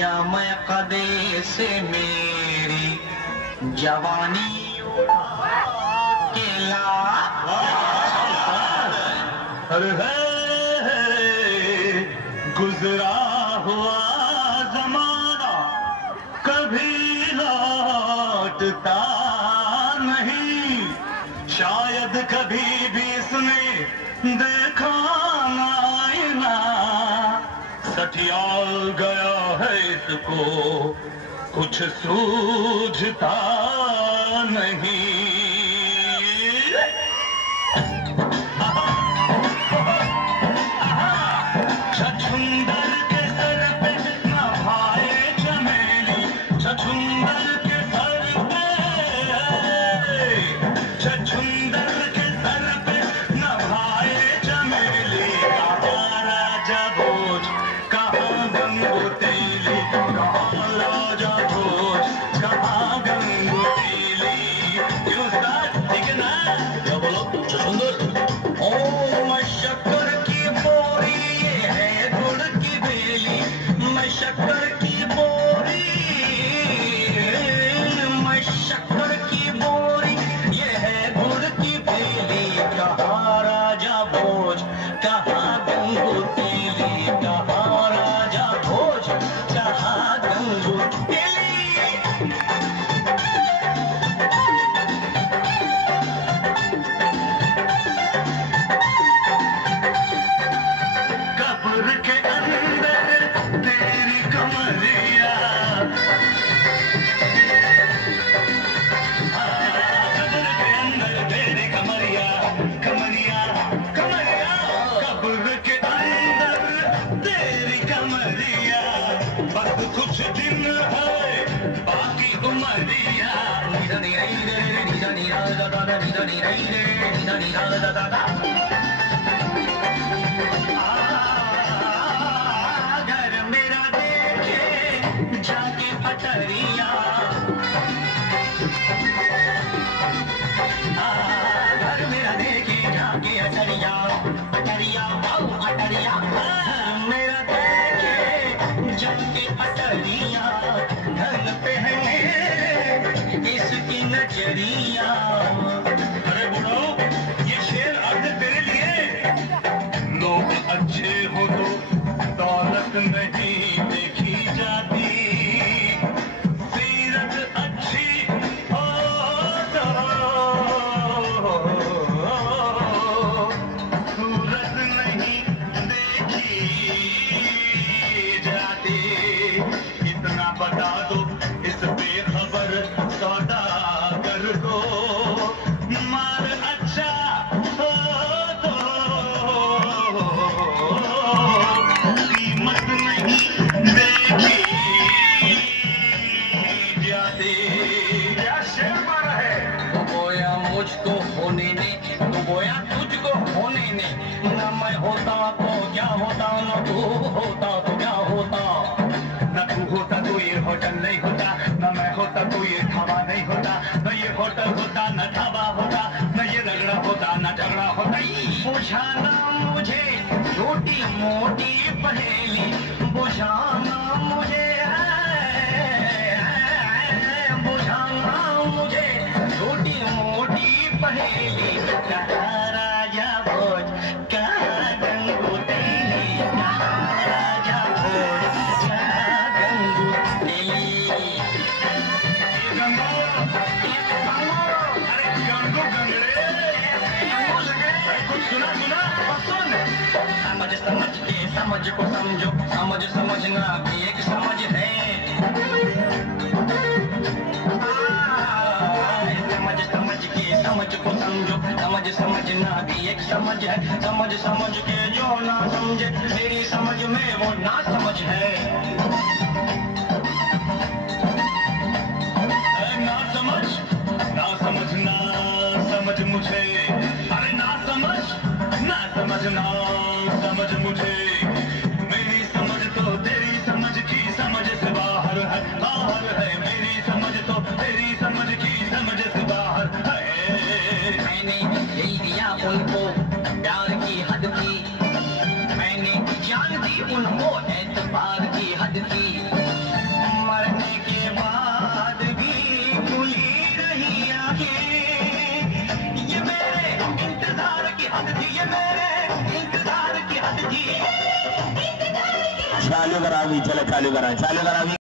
या मैं कदे से मेरी जवानी केला। अरे गुजरा हुआ जमाना कभी लौटता नहीं, शायद कभी भी इसने देखा ना, सठियाल गया है इसको कुछ सूझता नहीं। छछुंदर के सर पे न भाए चमेली, छछुंदर के सर पे, छछुंदर के सर पे न भाए चमेली। कहाँ राजा भोज कहाँ गंगू तेली, कहाँ राजा भोज कहाँ गंगू तेली। क्यों साथ ठीक ना? क्या बोलो छछुंदर? ओ मैं शक्कर की बोरी, ये है गुड़ की बेली, मैं शक्कर की बोरी, मैं शक्कर की बोरी, ये है गुड़ की बेली। कहाँ राजा भोज कहाँ गंगू तेली, कहाँ राजा भोज कहाँ गंगू तेली। कब्र के अंदर तेरी कमरिया, कब्र के अंदर तेरी कमरिया, कमरिया कमरिया, कब्र के अंदर तेरी कमरिया। बस कुछ दिन है बाकी उमरिया। घर मेरा देखे जाके पटरिया, घर मेरा देखे जाके अटरिया, अटरिया अटरिया। मेरा देखे जाके अटरिया, धन पहने इसकी नजरिया। अरे बुढ़ो ये शेर अर्ज तेरे लिए। लोग अच्छे हो तो दौलत नहीं देखी जाती, सीरत अच्छी हो तो सूरत नहीं देखी जाती। इतना बता दो इस बेखबर सौदागर को, माल अच्छा हो तो कीमत नहीं देखी जाती। क्या शेर मारा है? तो बोया मुझको होने ने, तो बोया तुझको होने ने, न मैं होता तो क्या होता, न तू होता तो क्या होता। न तू होता तो ये होटल नहीं होता, न मैं होता तो ये ढाबा नहीं होता, न ये होटल होता न ढाबा होता, न ये रगड़ा होता न झगड़ा होता। बुझाना मुझे छोटी मोटी पहेली, बुझाना मुझे, बुझाना मुझे छोटी मोटी पहेली। कहाँ राजा भोज कहाँ गंगू तेली, कहाँ राजा भोज कहाँ गंगू तेली। गंगो अरे गंगो गंगड़े कुछ सुना सुना सुन। समझ समझ के समझ को समझो, समझ समझना भी एक समझ है। समझ समझ के समझ को समझो, समझ समझना भी एक समझ है। समझ समझ के जो ना समझे, मेरी समझ में वो ना समझ है। ना समझ ना समझना समझ मुझे, अरे ना समझ ना समझना समझ मुझे। मेरी समझ तो तेरी समझ की समझ से बाहर है, बाहर है। मेरी समझ तो तेरी समझ की समझ से बाहर है। मैंने दे दिया उनको प्यार की हद की, मैंने जान दी उनको एतबार की हद की। चालू करावी, चला चालू करा